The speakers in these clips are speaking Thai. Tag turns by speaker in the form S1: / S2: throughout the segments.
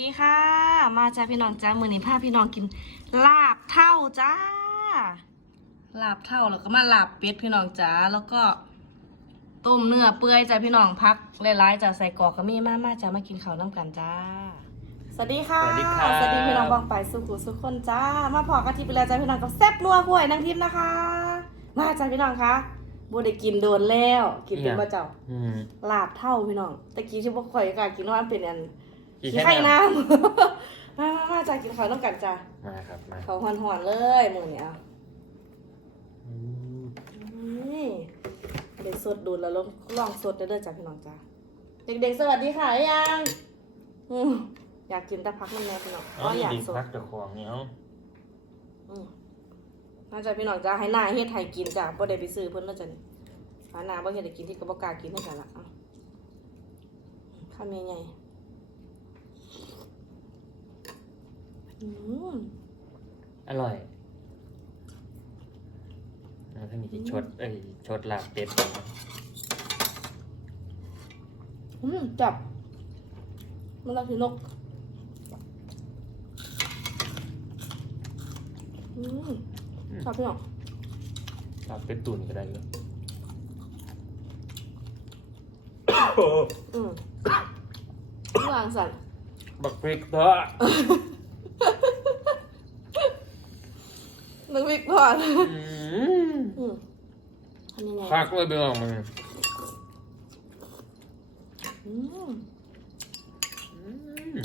S1: ดีค่ะ มาจ้าพี่น้องจ้ามือนี้พาพี่น้องกิน ลาบเท่าจ้า ลาบเท่าแล้วก็มาลาบเป็ดพี่น้องจ้าแล้วก็ ต้มเนื้อเปื่อยจ้าพี่น้องพักหลายๆจ้าใส่กรอกก็มีมามาจ้ามากินข้าวน้ำกันจ้าสวัสดีค่ะ
S2: สวัสดีครับ
S1: สวัสดีพี่น้องบางไปสุขุสุขคนจ้า มาพอกันทีไปแล้วจ้าพี่น้องกับแซ่บนัวกล้วยนางทิพย์นะคะ มาจ้าพี่น้องคะบัได้กินโดนแล้ว กินเป็นบ่เจ้า
S2: อืม
S1: ลาบเท่าพี่น้องตะกี้ชิบ่ค่อยกล้ากินว่ามันเป็นอัน
S2: กี่
S1: ขี้
S2: แค่
S1: ไข่
S2: น้
S1: น้ำ มามามาจ้ากินข้าวต้องกันจ้าำ
S2: มาครับมา
S1: เขาหอนๆเลยมือเนี้ย
S2: อืม
S1: นี่เด็กสดดูแล้วลองลองสดได้เด้อจ้าพี่น้องจ้าเด็กๆสวัสดีค่ะยังอืมอยากกินแต่พักมันแน่พี่น้อง
S2: อ๋
S1: ก็
S2: อ
S1: อยาก
S2: ดี
S1: สด
S2: พักกับของเนี่ยเอา
S1: อืมน่าจะพี่น้องจ้าให้หน้าเฮ็ดไทยกินจ้าบ่ได้ไปซื้อเพิ่นแล้วจ้ะนี่หาหน้าบ่เฮ็ดให้กินที่กระบอกกล้ากินนั่นกันละอะข้าวเมียใหญ่ อืม
S2: อร่อยแล้วถ้ามีที่ชดเอ้ยชดลาบเป็ด
S1: อืมจับ มันรักพี่นกอืมชอบพี่น้อง
S2: ลาบเป็ดตุ๋นก็ได้เลย
S1: อืมวางสั่น
S2: บักพริกเถอะ
S1: นึกวิกก่อน
S2: อืม
S1: ทำยังไง
S2: พักเลยเบลมัน
S1: อืม
S2: อืม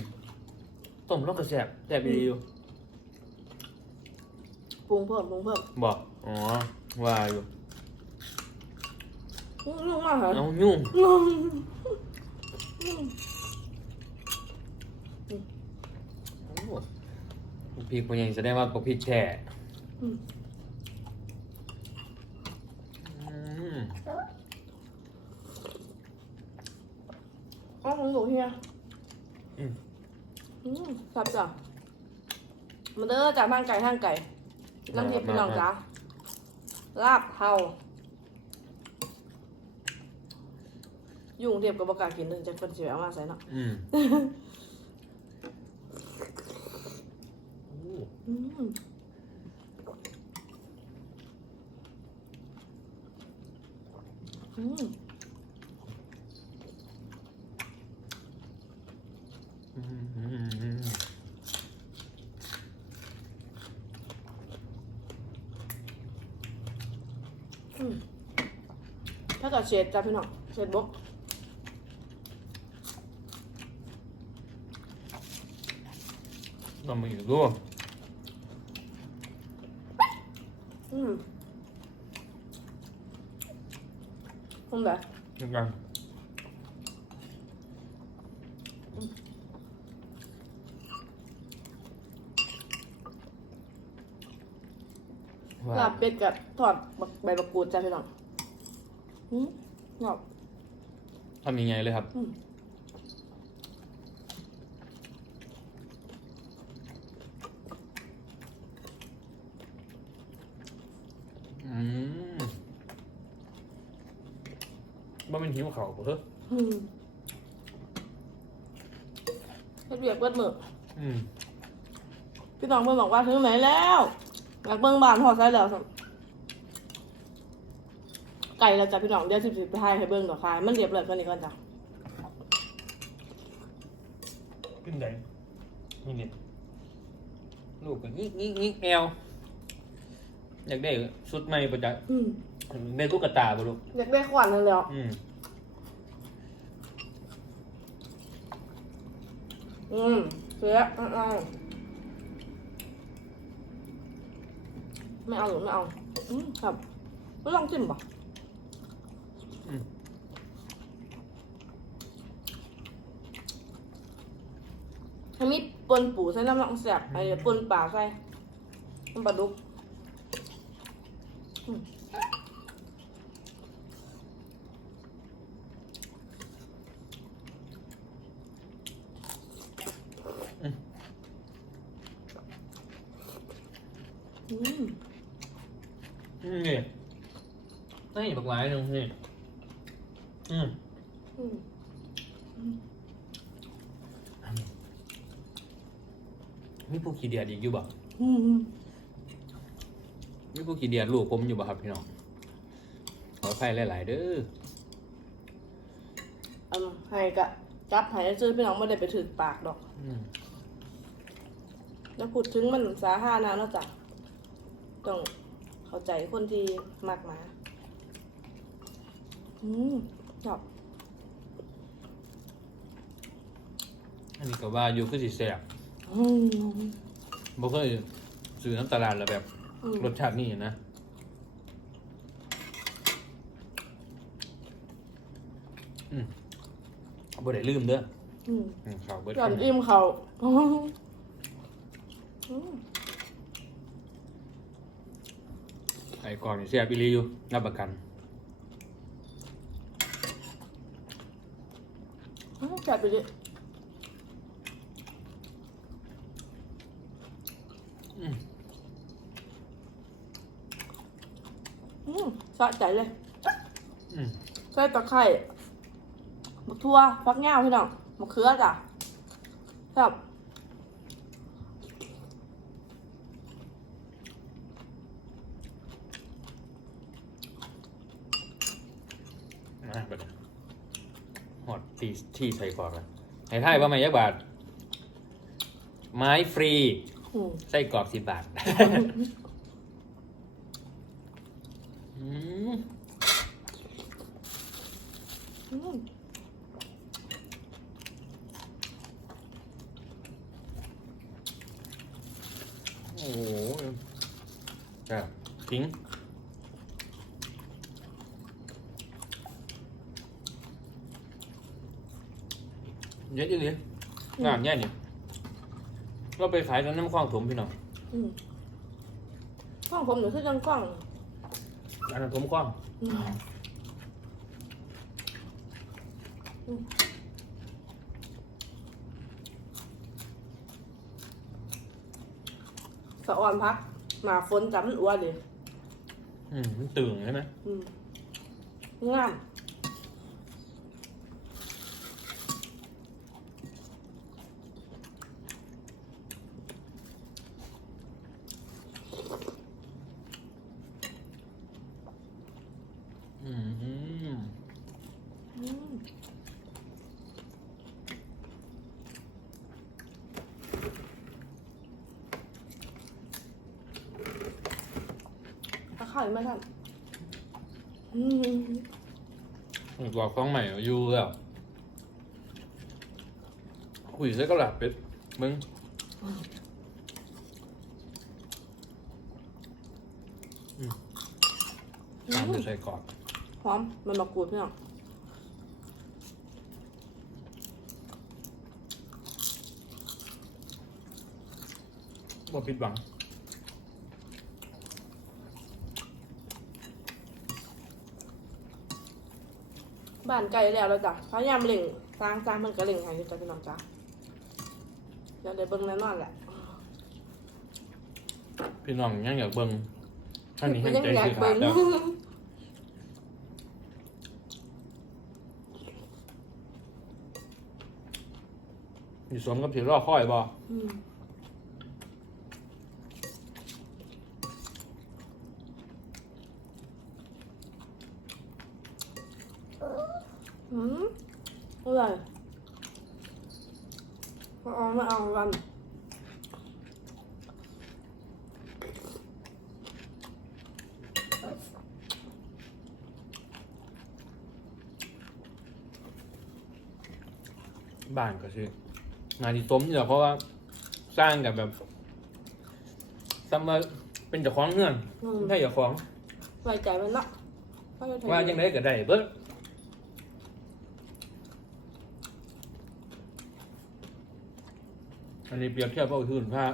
S2: ต้มแล้วก็แซ่บแซ่บดีอยู่
S1: ปรุงเพิ่มปรุงเพิ่ม
S2: บอกอ๋อว่าอยู่
S1: อืมนุ่มมากเหรอ
S2: เอายุ่ง
S1: อืมอืม
S2: โอ้บักพริกพวกนี้แสดงว่าบักพริกแท้
S1: อืม
S2: อืม
S1: อ๋อของหนูเฮีย
S2: อืม
S1: อืมครับจ้ะมาเด้อจากทางไก่ทางไก่น้ำทิพย์พี่น้องจ้าลาบเทายุ่งเทียบกับประกล้าศกินหนึ่งจากคนเสียเอามาใส่เนาะ
S2: อืมโอ้
S1: อืมอืม
S2: อืมอืมอืม
S1: อืม ถ้าเกิดเฉดจ้ะพี่น้องเฉดบก
S2: เรามาอยู่ด้วย
S1: อืม คุณแบบ
S2: ยังไงว่า
S1: ลาบเป็ดกับทอดบักใบมะกรูดจ้ะพี่น้องอืมเนาะ
S2: ทำยังไงเลยครับ
S1: อืม
S2: อืม ว่ามันหิวเขาวบ่เฮ้อ
S1: อืมเฮ็ดเบียกเบิดมือ
S2: อืม
S1: พี่น้องเพิ่นบอกว่าถึงไหนแล้วอยากเบิ่งบ้านพอใส่แล้วสั่นไก่แล้วจ้ะพี่น้องเดี๋ยวสิบสิบไปถ่ายให้เบิ่งดอกค่ะมันเรียบร้อยกว่านี้ก่อนจ้ะ
S2: ขึ้นไหนนี่นี่ลูกก็งิกงิกงิกแอว อยากได้ชุดใหม่ประจักษ์
S1: อืม
S2: ได้ตุ๊กตาบ่ลูก
S1: อยากได้ขวัญเลยแล้ว
S2: อืม
S1: อืมเสียไม่เอาไม่เอาหรือไม่เอาอืมครับไม่ลองจิ้มป่ะ
S2: อืม
S1: ถ้ามีปนปูใส่น้ำลองเสียบไอ้ปนป่าใส่น้ำปลาดุกอืมอืม
S2: อืม นี่นี่บักหลายนึงนี่อืม
S1: อืม
S2: มีผู้ขี้เดียดอีกอยู่บ่
S1: อืม
S2: มีผู้ขี้เดียดลูกผมอยู่บ่ครับพี่น้องขออภัยหลาย ๆ เด้อ
S1: อันให้กะจับให้ซื้อพี่น้องไม่ได้ไปถึกปากดอก
S2: อืม
S1: แล้วพูดถึงมันสาหานะเนาะจ้ะต้องเข้าใจคนที่มากหมาอืมชอบ
S2: อันนี้ก็ว่าอยู่คือสิแซ่บ
S1: อืม
S2: บ่เคยซื้อน้ำตลาดแล้วแบบ
S1: อืม
S2: รสชาตินี่นะ อืมบ่ได้ลืมเด้อ
S1: อืม
S2: อืมข้าวเบิด
S1: ก่อน
S2: คำ
S1: อิ่มเขาอืม
S2: ไอ้กล่องนี่แซ่บอีหลีอยู่รับประกัน
S1: อืมจัดไปดิ
S2: อืม
S1: อืมสะใจเลย
S2: อืม
S1: ใส่ตะไคร้บักทั่วฟักแง่วพี่น้องมะเขือจ้ะครับ
S2: มาบัดนี้หอดตีที่ใส่กรอกแล้วให้ทายว่าไม่ยักบาท ไม้ฟรี
S1: อืม
S2: ไส้กรอกสิบบาท อืม
S1: อืม
S2: โอ้โห จ้ะทิ้งเยอะจังเลยงานแย่นี่เราไปขายตอนน้ำคว้างถมพี่น้อง
S1: อืมข้องผมหนูคือจังกล้อง
S2: อันนั้นถมคว้าง
S1: อืมอืมสะออนพัก หมาฝนจำมันอ้วนเลย
S2: อืมมันตึงใช่ไหม
S1: อืมงาม
S2: อืมอืม
S1: อืม ถ้าข้าวยังไม่ทันอืม
S2: บอกฟ้องใหม่อยู่แล้วคุยใส่ก็หลับเป็ดมึงตามไปใส่ก่อน
S1: หอมมันมากรูดพี่น้อง
S2: ว่าผิดหวัง
S1: บ้านไกลแล้วแล้วจ้ะพยายามเล่งสร้างสร้างมันก็เล่งให้อยู่จ้ะพี่น้องจ้ะเดี๋ยวได้เบิ่งแน่นอนแหละ
S2: พี่น้องยังอยากเบิ่งท่านนี้
S1: มั
S2: ให้
S1: นยัง
S2: ใจ
S1: อยาก
S2: สิขา
S1: เบิ่
S2: ด
S1: ง
S2: แล้วอยู่สวมกับถือรอค่อยบ่
S1: อืม อืมอร่อยมาเอามาเอากัน
S2: บ้านก็คืองานที่ต้มนี่แหละเพราะว่าสร้างกับแบบซ้ำว่าเป็นเจ้าของเงื่อน
S1: อืม
S2: ให้เจ้าของ
S1: ไว้ใจมันเนาะก็จะ
S2: ว่ายังไงก็ได้เบิ อันนี้เปรียบเทียบก็คือถ้า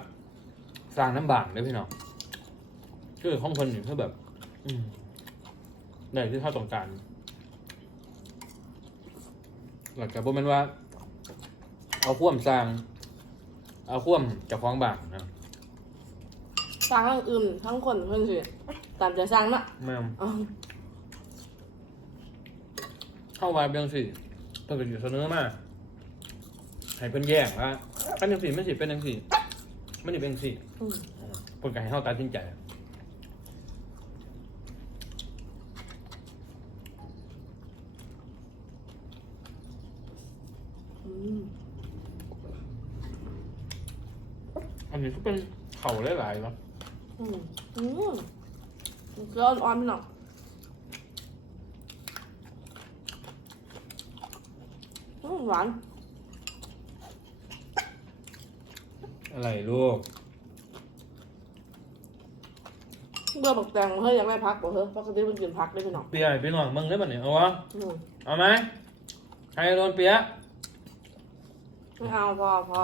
S2: สร้างน้ำบางได้พี่น้องคือห้องคนอยู่คือแบบ อืมได้ที่เท่าต้องการหลักกับว่ามันว่า เอาข่วมสร้าง เอาข่วมเจากของบางนะ
S1: สร้างทั้งอื่นทั้งคนเพื่อนสิตามใจสร้างเนาะ
S2: แม่ม
S1: อ๋อ
S2: เข้ามาเบียงสิเพิ่นก็อยู่เสนอมา ให้เพิ่นแยกว่าอันยังสิมันสิเป็นยังสิไม่ได้เป็นสิ
S1: อืม
S2: คนกันให้เขาตัดสินใจ
S1: อืม
S2: อันนี้ก็เป็นเข่าหลายๆเนาะ
S1: อืมอืมเกลืออ่อนๆพี่น้องอืมหวาน
S2: อะไรลูก
S1: เบื่อบักแตงเฮ้ยยังไม่พักบ่เฮ้ยปกติมันกินพักได้พี่น้อง
S2: เปียไปหน่อยมึงได้ปะเนี่ยเอาวะ
S1: อืม
S2: เอาไหมใครโดนเปีย
S1: ไม่เอาพอพอ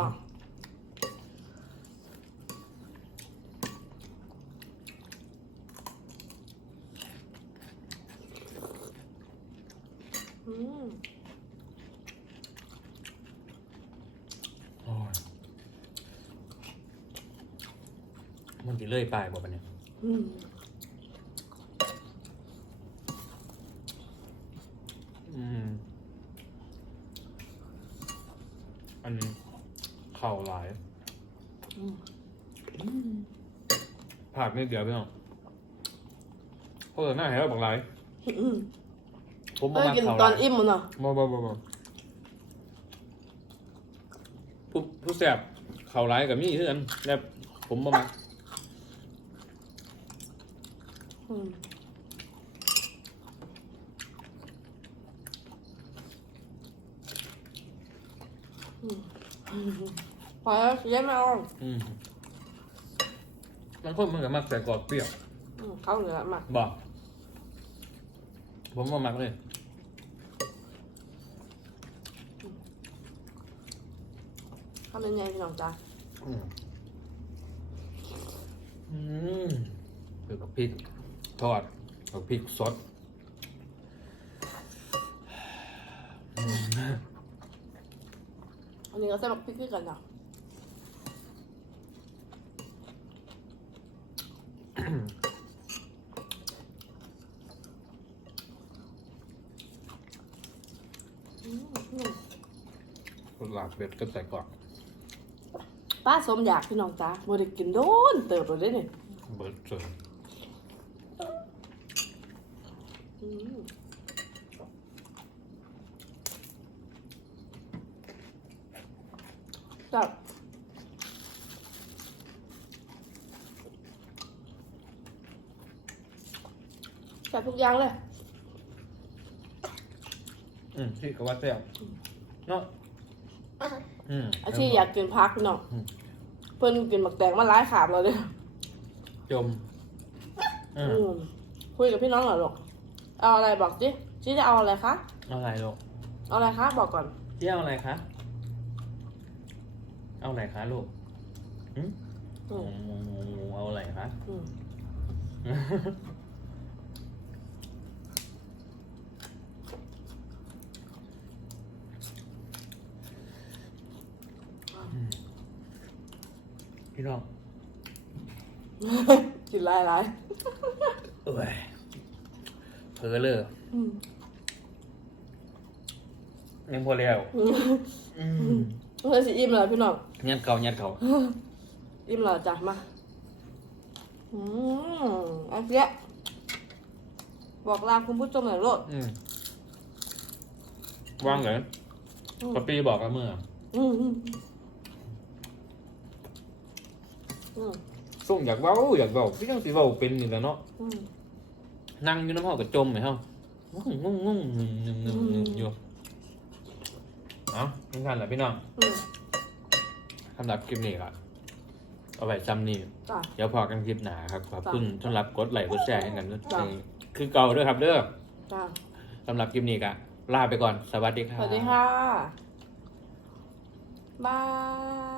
S1: อืม
S2: โอ้ย มันจะเลื่อยไปบ่ปะเนี่ย
S1: อืม
S2: อืม อันนี้เข่าหลาย
S1: อืม
S2: ผักนี่เดี๋ยวพี่น้องเพราะหน้าแห้วบักหลาย
S1: อืม
S2: ผมบ่
S1: เอ้ย
S2: มา
S1: กิน
S2: เข่าห
S1: ตอ
S2: ลานย
S1: อิ่มมันเนาะ
S2: บ่บ่บ่บ่ผู้ผู้แสบเข่าหลายกับมีเพื่อนแบบผมบ่มา
S1: อืมอืม พอแล้วเย็นไม่เอา
S2: อืมบางคนมันก็มักแต่กรอบเปรี้ยว
S1: อืมเข้าเหนือมา
S2: บ่ผมบ่มักเลย
S1: เขาเป็นไงพี่น้องจ้า
S2: อืมอืมคือกับพริก ทอดกับพริกสดอืม
S1: อันนี้ก็ใส่บักพริกด้วยกันเนาะอืมอืม
S2: หลาบเป็ดก็ใส่กรอก
S1: ป้าสมอยากพี่น้องจ้าบ่ได้กินโดนเติบเลยเด้เนี่ย
S2: เบิร์ดเสริม
S1: อืม จับจับทุกอย่างเลย
S2: อืมที่กว่าแซ่บเนาะอืม
S1: อาชีพอยากกินพักพี่น้อง
S2: อืม
S1: เพิ่นกินหมักแตงมาหลายขาบแล้วเด้อ
S2: จม อืม
S1: อืมคุยกับพี่น้องเหรอลูก เอาอะไรบอกจิจิจะเอาอะไรคะ
S2: เอาอะไรลูก
S1: เอาอะไรคะ บอกก่อน
S2: เที่ยวอะไรคะ เอาอะไรคะลูกอืม
S1: อืม
S2: เอาอะไรคะ
S1: อืม嗯
S2: พี่น้อง
S1: กินหลายหลาย
S2: เอ้ย เพอเลย
S1: อืม
S2: ยังพอแล้ว
S1: อืม
S2: อืม
S1: เพื่อนสิอิ่มแล้วพี่น้อง
S2: ยัดเก่ายัดเก่า
S1: อิ่มแล้วจ้ะมา อืมอันเนี้ยบอกลาคุณผู้ชมหน่อยโลด
S2: อืมวางเลย
S1: อืม
S2: ปะปีบอกแล้วเมื่อ
S1: อืมอืมอืม
S2: ส่งอยากเว้าอยากเว้าพี่ต้องสิเว้าเป็นนี่แหละเนาะ
S1: อืม
S2: นั่งอยู่น้ำห้องกับจมไหมเฮางงงงงงงงงงงอยู่เอาไม่ทันแล้วพี่น้อง
S1: อืม
S2: สำหรับคลิปนี้ก็เอาไว้จำนี่
S1: จ้ะ
S2: เดี๋ยวพอกันคลิปหนาครับขอบคุณสำหรับกดไลค์กดแชร์ให้กันด้วย
S1: จ้ะ
S2: คือเก่าด้วยครับเด้อ
S1: จ้ะ
S2: สำหรับคลิปนี้ก็ลาไปก่อนสวัสดีค
S1: ส
S2: รับ
S1: วัสดีค่ะ บาย